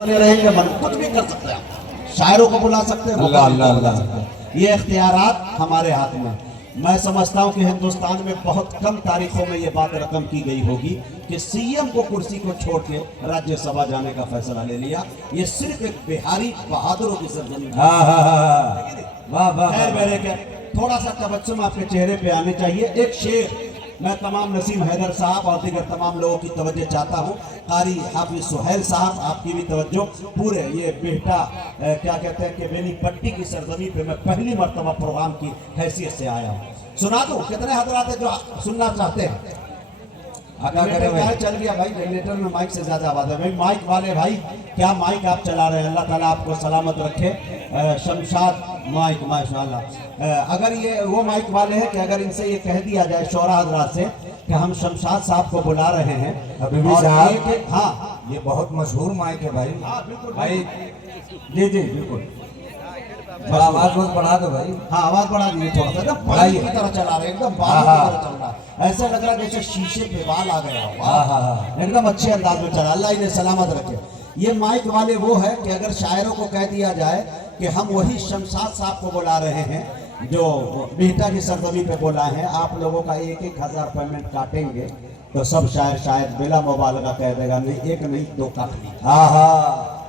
रहेंगे मन कुछ भी कर सकते हैं, शायरों को बुला सकते हैं, अल्लाह अल्लाह बुला अल्लाह। सकते हैं। ये इख्तियारात हमारे हाथ में। मैं समझता हूँ कि हिंदुस्तान में बहुत कम तारीखों में ये बात रकम की गई होगी कि सीएम को कुर्सी को छोड़ के राज्यसभा जाने का फैसला ले लिया। ये सिर्फ एक बिहारी बहादुरों की सरजमी। वाह वाह। खैर मेरे के थोड़ा सा तबस्सुम आपके चेहरे पे आने चाहिए। एक शेर मैं तमाम नसीम हैदर साहब और दीगर तमाम लोगों की तवज्जो चाहता हूँ। कारी हाफिज सुहेल साहब आपकी भी तवज्जो। पूरे ये बेटा क्या कहते हैं कि बेनीपट्टी की सरजमी पे मैं पहली मर्तबा प्रोग्राम की हैसियत से आया हूँ। सुना दूँ कितने हजरात हैं जो सुनना चाहते हैं? क्या चल गया भाई, जनरेटर में माइक से ज्यादा आवाज है भाई। माइक वाले भाई क्या माइक आप चला रहे हैं? अल्लाह ताला आपको सलामत रखे। शमशाद माइक माशाल्लाह। अगर ये वो माइक वाले हैं कि अगर इनसे ये कह दिया जाए शौरा हजरात से कि हम शमशाद साहब को बुला रहे हैं अभी भी और साहब, हाँ ये बहुत मशहूर माइक है भाई। हाँ बिल्कुल भाई जी जी बिल्कुल। थोड़ा आवाज बहुत बढ़ा दो भाई। हाँ आवाज बढ़ा दीजिए थोड़ा सा। एकदम बाल की तरह चला रहे हैं, एकदम बाल की तरह चल रहा है। ऐसा लग रहा है जैसे शीशे पे बाल आ गया हो। एकदम अच्छे अंदाज में चला। अल्लाह इन्हें सलामत रखे। ये माइक वाले वो है कि अगर शायरों को कह दिया जाए कि हम वही शमशाद साहब को बुला रहे हैं जो बिहटा की सरजमी पे बोला है, आप लोगों का 1,000 पेमेंट काटेंगे, तो सब शायर शायद बिला मुबालगा कह देगा नहीं एक नहीं दो काट ली।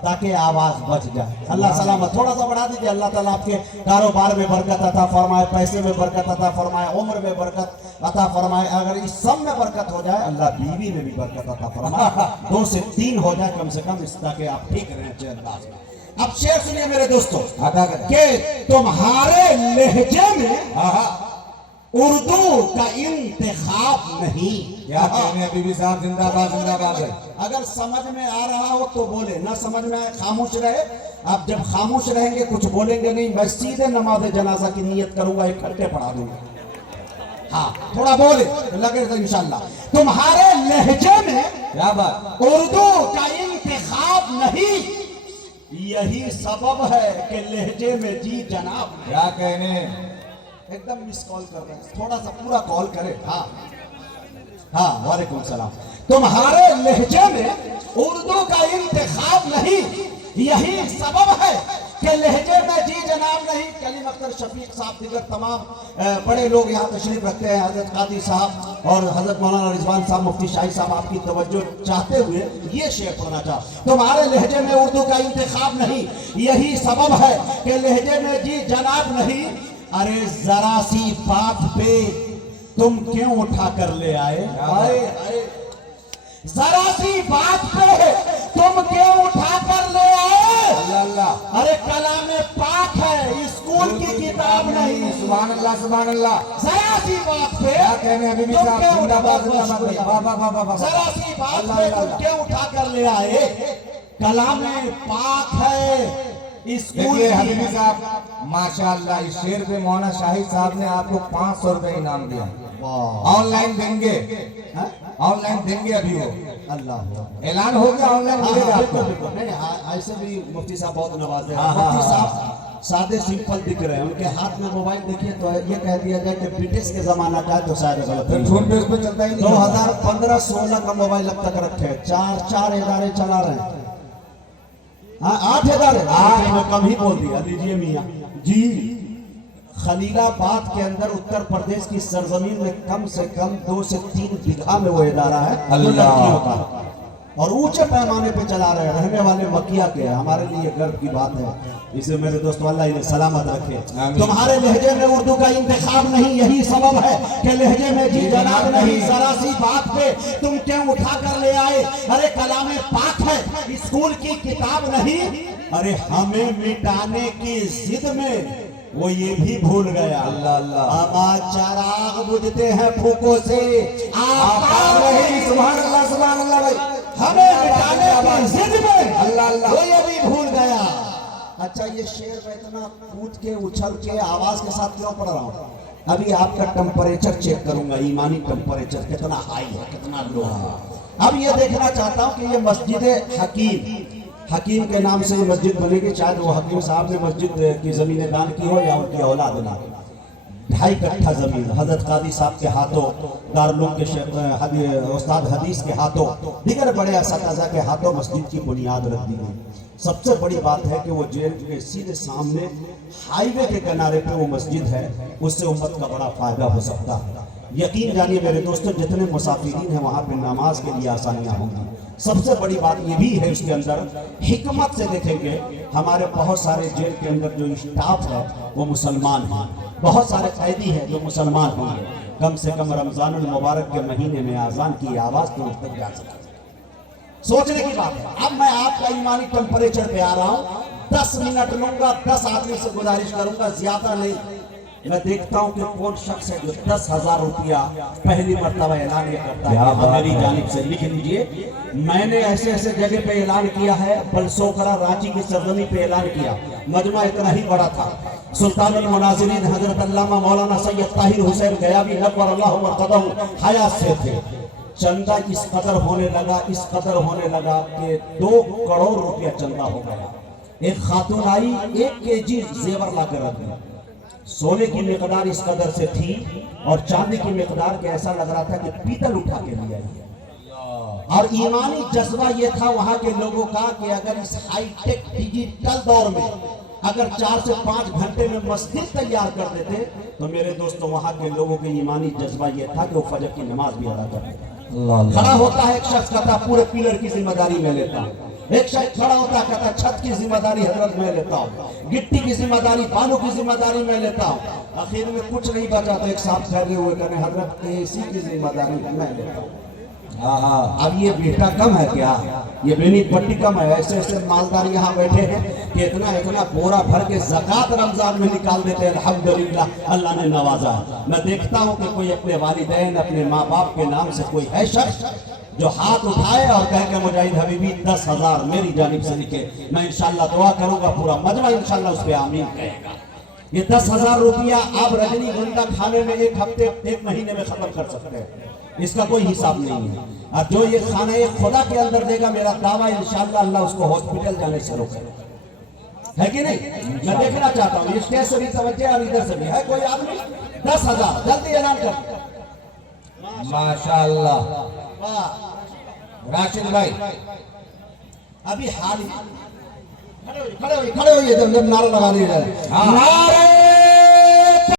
ताकि आवाज बच जाए। अल्लाह सलामत। थोड़ा सा बढ़ा दीजिए। अल्लाह ताला आपके कारोबार में बरकत अता फरमाए, पैसे में बरकत अता फरमाए, उम्र में बरकत अता फरमाए। अगर इस सब में बरकत हो जाए, अल्लाह बीवी में भी बरकत अता फरमाए। 2 से 3 हो जाए कम से कम, इस ताकि आप ठीक रहें अच्छे अंदाज में। अब शेर सुनिए मेरे दोस्तों कि तुम्हारे लहजे में उर्दू का इंतखाब नहीं। क्या कहने अभी भी साहब, जिंदाबाद जिंदाबाद है। अगर समझ में आ रहा हो तो बोले, ना समझ में आए खामोश रहे। आप जब खामोश रहेंगे कुछ बोलेंगे नहीं, मैं सीधे नमाज जनाजा की नियत करूंगा, इकट्ठे पढ़ा दूंगा। हाँ थोड़ा बोले तो लगे तो इंशाल्लाह। तुम्हारे लहजे में क्या बात, उर्दू का इंतखाब नहीं, यही सबब है कि लहजे में जी जनाब। क्या कहने। एकदम मिस कॉल कर रहे हैं, थोड़ा सा पूरा कॉल करें। हाँ हाँ वालेकुम सलाम। तुम्हारे लहजे में उर्दू का इंतखाब नहीं, यही सबब है कि लहजे में जी जनाब नहीं। कलीम अख्तर शफीक साहब दीगर तमाम बड़े लोग यहाँ तशरीफ रखते हैं, हजरत कादी साहब और हजरत मौलाना रिजवान साहब, मुफ्ती शाही साहब आपकी तवज्जो चाहते हुए ये शेर पढ़ना चाह। तुम्हारे लहजे में उर्दू का इंतखाब नहीं, यही सबब है कि लहजे में जी जनाब नहीं। अरे जरा सी बात पे तुम क्यों उठा कर ले आए? जरा सी बात पे तुम क्यों उठा कर ले आए? अल्लाह अल्लाह। अरे कलाम पाक है, स्कूल की किताब नहीं। सुभान अल्लाह सुभान अल्लाह। जरा सी बात पे क्या कहने अभी भी तुम साहब, क्यों जिंदाबाद उठा- जिंदाबाद। वाह वाह वाह वाह। जरा सी बात पे तुम क्यों उठा कर ले आए? कलाम पाक है, स्कूल देखिए की हबीबी साहब माशाअल्लाह, इस शेर पे मौलाना शाहिद साहब ने आपको 500 रुपए इनाम दिया। ऑनलाइन देंगे, ऑनलाइन देंगे अभी वो अल्लाह ऐलान हो गया, ऑनलाइन मिलेगा आपको। नहीं ऐसे भी मुफ्ती साहब बहुत नवाजे हैं। हाँ, हाँ, मुफ्ती हाँ। साहब सादे सिंपल दिख रहे हैं, उनके हाथ में मोबाइल देखिए तो ये कह दिया जाए कि ब्रिटिश के जमाना का है तो शायद गलत फिर नहीं। फोन पे उस पे चलता ही नहीं। 2015-16 का मोबाइल अब तक रखे, 4 इदारे चला रहे हैं। हाँ 8 इदारे, 8 में कम ही बोल दिया। लीजिए मियाँ जी, खलीलाबाद के अंदर उत्तर प्रदेश की सरजमीन में कम से कम 2 से 3 बीघा में वो इदारा है जो लड़कियों का, और ऊंचे पैमाने पे चला रहे हैं। रहने वाले मकिया के हैं। हमारे लिए गर्व की बात है। इसे मेरे दोस्तों अल्लाह इन्हें सलामत रखे। तुम्हारे लहजे में उर्दू का इंतखाब नहीं, यही सबब है कि लहजे में जी जनाब नहीं। जरा सी बात पे तुम क्यों उठा कर ले आए? अरे कलाम पाक है, स्कूल की किताब नहीं। अरे हमें मिटाने की जिद में वो ये भी भूल गया। अल्लाह अल्लाह। आवाज चराग बुझते हैं फूकों से, आकार नहीं। सुभान अल्लाह सुभान अल्लाह भाई। हमें मिटाने की जिद में अल्लाह अल्लाह। वो ये भी भूल गया। अच्छा ये शेर में इतना कूद के उछल के आवाज के साथ क्यों पढ़ रहा हूँ? अभी आपका टेम्परेचर चेक करूंगा, ईमानी टेम्परेचर कितना हाई है कितना लो है। अब ये देखना चाहता हूँ कि ये मस्जिद हकीम के नाम से ये मस्जिद बनेगी। शायद वो हकीम साहब ने मस्जिद की जमीनें दान की हो या उनकी औलाद ना। 2.5 कट्ठा जमीन हजरत कादी साहब के हाथों, दारुल के उस्ताद हदीस के हाथों, दीगर बड़े असातिज़ा के हाथों मस्जिद की बुनियाद रख दी गई। सबसे बड़ी बात है कि वो जेल के सीधे सामने हाईवे के किनारे पे वो मस्जिद है, उससे उम्मत का बड़ा फायदा हो सकता है। यकीन जानिए मेरे दोस्तों, जितने मुसाफिरीन हैं वहाँ पे नमाज के लिए आसानियाँ होंगी। सबसे बड़ी बात ये भी है उसके अंदर, हिकमत से देखेंगे हमारे बहुत सारे जेल के अंदर जो स्टाफ है वो मुसलमान हैं, बहुत सारे कैदी हैं जो मुसलमान होंगे। कम से कम रमज़ानुल मुबारक के महीने में आज़ान की आवाज़ तो उस तक जा सके, सोचने की बात है। अब मैं आपका ईमानी टेम्परेचर पे आ रहा हूँ, 10 मिनट लूंगा, 10 आदमी से गुजारिश करूंगा, ज्यादा नहीं। मैं देखता हूँ कि कौन शख्स है जो 10,000 रुपया पहली मर्तबा ऐलान ये करता है। मेरी जानिब से लिख लीजिए, मैंने ऐसे ऐसे जगह पे ऐलान किया है, बलसोकरा रांची की सरजमी पे ऐलान किया, मजमा इतना ही बड़ा था। सुल्तानुल मुनाज़िरीन हजरत अल्लामा मौलाना सैयद ताहिर हुसैन गयावी नव्वरल्लाहु मरक़दहू हयात से थे। चंदा इस कदर होने लगा कि 2 करोड़ रुपया चंदा हो गया। एक खातून आई, 1 केजी जेवर ला कर रख दिया। सोने की मिकदार इस कदर से थी और चांदी की मिकदार के ऐसा लग रहा था कि पीतल उठा के लिया है। और ईमानी जज्बा ये था वहां के लोगों का कि अगर इस हाईटेक डिजिटल दौर में अगर 4 से 5 घंटे में मस्जिद तैयार कर देते तो मेरे दोस्तों वहां के लोगों के ईमानी जज्बा ये था कि वो फजर की नमाज भी अदा करते। खड़ा होता है एक शख्स, कहता पूरे पिलर की जिम्मेदारी में लेता हूँ। एक शख्स खड़ा होता है, कहता छत की जिम्मेदारी हजरत मैं लेता हूँ, गिट्टी की जिम्मेदारी, बालू की जिम्मेदारी मैं लेता हूँ। आखिर में कुछ नहीं बचा तो एक साहब ठहरे हुए कहने हजरत एसी की जिम्मेदारी मैं लेता हूँ। अब ये बेटा कम है क्या, ये बेनी पट्टी कम है? ऐसे ऐसे मालदार यहाँ बैठे हैं कि इतना इतना बोरा भर के ज़कात रमजान में निकाल देते हैं। अल्हम्दुलिल्लाह, अल्लाह ने नवाजा। मैं देखता हूँ कि कोई अपने वालिदैन, अपने माँ बाप के नाम से कोई है शख्स जो हाथ उठाए और कहे कि मुजाहिद हबीबी 10,000 मेरी जानिब से लिखे, मैं इंशाल्लाह दुआ करूंगा, पूरा मजमा इंशाल्लाह उस पे आमीन कहेगा। ये 10,000 रुपया आप रजनीगंधा खाने में 1 हफ्ते 1 महीने में खत्म कर सकते हैं, इसका कोई हिसाब नहीं है। और जो ये खाना एक खुदा के अंदर देगा, मेरा दावा इंशाल्लाह अल्लाह उसको हॉस्पिटल जाने से रोकेगा, है कि नहीं? मैं देखना चाहता हूँ स्टेज से भी तवज्जो और इधर से भी है कोई आदमी। 10,000 जल्दी ऐलान कर। माशाअल्लाह राशिद भाई, अभी हाल ही खड़े होइए जब नारा लगा दिया जाए। नारे